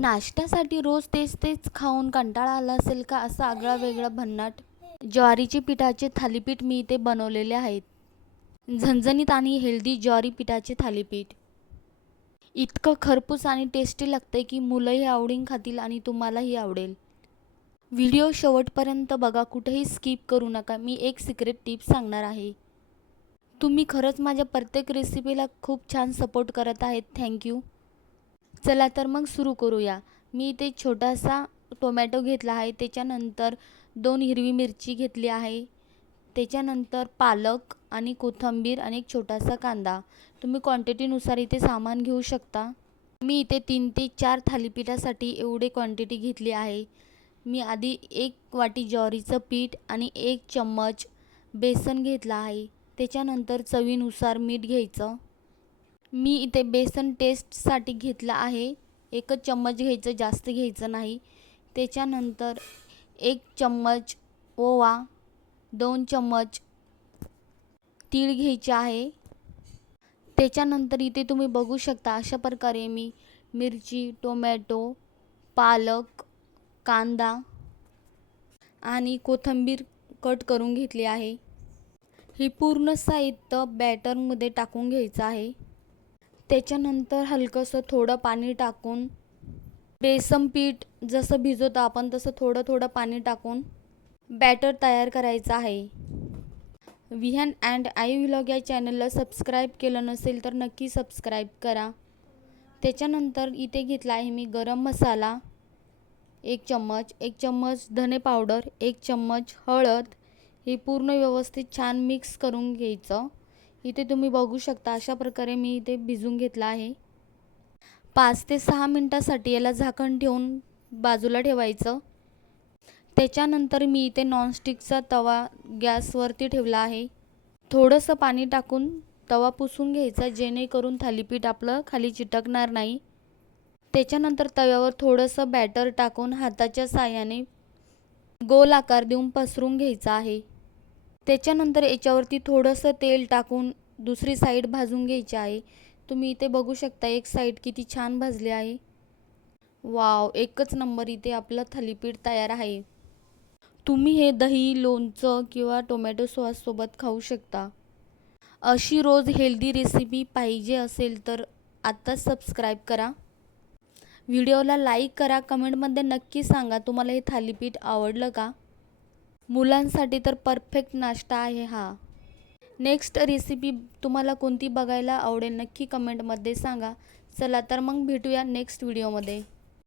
नाश्त्यासाठी रोज तेच तेच खाऊन कंटाळा आला असेल का? असा आगळा वेगळा भन्नाट ज्वारीचे पिठाचे थालीपीठ मी इथे बनवलेले आहेत. झणझणीत आणि हेल्दी ज्वारी पिठाचे थालीपीठ इतकं खरपूस आणि टेस्टी लागतंय की मुलंही आवडीने खातील आणि तुम्हालाही आवडेल. व्हिडिओ शेवटपर्यंत बघा, कुठेही स्किप करू नका. मी एक सिक्रेट टिप सांगणार आहे. तुम्ही खरंच माझ्या प्रत्येक रेसिपीला खूप छान सपोर्ट करत आहेत. थँक्यू. चला तर मग सुरू करूया. मी इथे छोटासा टोमॅटो घेतला आहे, त्याच्यानंतर 2 हिरवी मिरची घेतली आहे, त्याच्यानंतर पालक आणि कोथिंबीर आणि एक छोटासा कांदा. तुम्ही क्वांटिटीनुसार इथे सामान घेऊ शकता. मी इथे 3 ते 4 थालीपीठासाठी एवढे क्वांटिटी घेतली आहे. मी आधी 1 वाटी ज्वारीचं पीठ आणि 1 चम्मच बेसन घेतला आहे. त्याच्यानंतर चवीनुसार मीठ घ्यायचं. मी इथे बेसन टेस्टसाठी घेतला आहे. 1च चम्मच घ्यायचं, जास्त घ्यायचं नाही. त्याच्यानंतर 1 चम्मच ओवा, 2 चम्मच तीळ घ्यायचे आहे. त्याच्यानंतर इथे तुम्ही बघू शकता अशा प्रकारे मी मिरची, टोमॅटो, पालक, कांदा आणि कोथिंबीर कट करून घेतली आहे. हे पूर्ण साहित्य बॅटरमध्ये टाकून घ्यायचं आहे. त्याच्यानंतर हलकंसं थोडं पाणी टाकून बेसन पीठ जसं भिजवतो आपण तसं थोडं थोडं पाणी टाकून बॅटर तयार करायचं आहे. विहान अँड आई व्लॉग या चॅनलला सबस्क्राईब केलं नसेल तर नक्की सबस्क्राईब करा. त्याच्यानंतर इथे घेतला आहे मी गरम मसाला 1 चम्मच, 1 चम्मच धने पावडर, 1 चम्मच हळद. हे पूर्ण व्यवस्थित छान मिक्स करून घ्यायचं. इथे तुम्ही बघू शकता अशा प्रकारे मी इथे भिजून घेतला आहे. 5 ते 6 मिनिटासाठी याला झाकण ठेवून बाजूला ठेवायचं. त्याच्यानंतर मी इथे नॉनस्टिकचा तवा गॅसवरती ठेवला आहे. थोडंसं पाणी टाकून तवा पुसून घ्यायचा, जेणेकरून थालीपीठ आपलं खाली चिटकणार नाही. त्याच्यानंतर तव्यावर थोडंसं बॅटर टाकून हाताच्या साहाय्याने गोल आकार देऊन पसरून घ्यायचा आहे. त्याच्यानंतर याच्यावरती थोडंसं तेल टाकून दुसरी साईड भाजून घ्यायची आहे. तुम्ही इथे बघू शकता एक साईड किती छान भाजली आहे. वाव, एकच नंबर इथे आपलं थालीपीठ तयार आहे. तुम्ही हे दही, लोणचं किंवा टोमॅटो सॉससोबत खाऊ शकता. अशी रोज हेल्दी रेसिपी पाहिजे असेल तर आत्ताच सबस्क्राईब करा. व्हिडिओला लाईक करा. कमेंटमध्ये नक्की सांगा तुम्हाला हे थालीपीठ आवडलं का? मुलांसाठी तर परफेक्ट नाश्ता आहे हा. नेक्स्ट रेसिपी तुम्हाला कोणती बघायला आवडेल नक्की कमेंटमध्ये सांगा. चला तर मग भेटूया नेक्स्ट व्हिडिओमध्ये.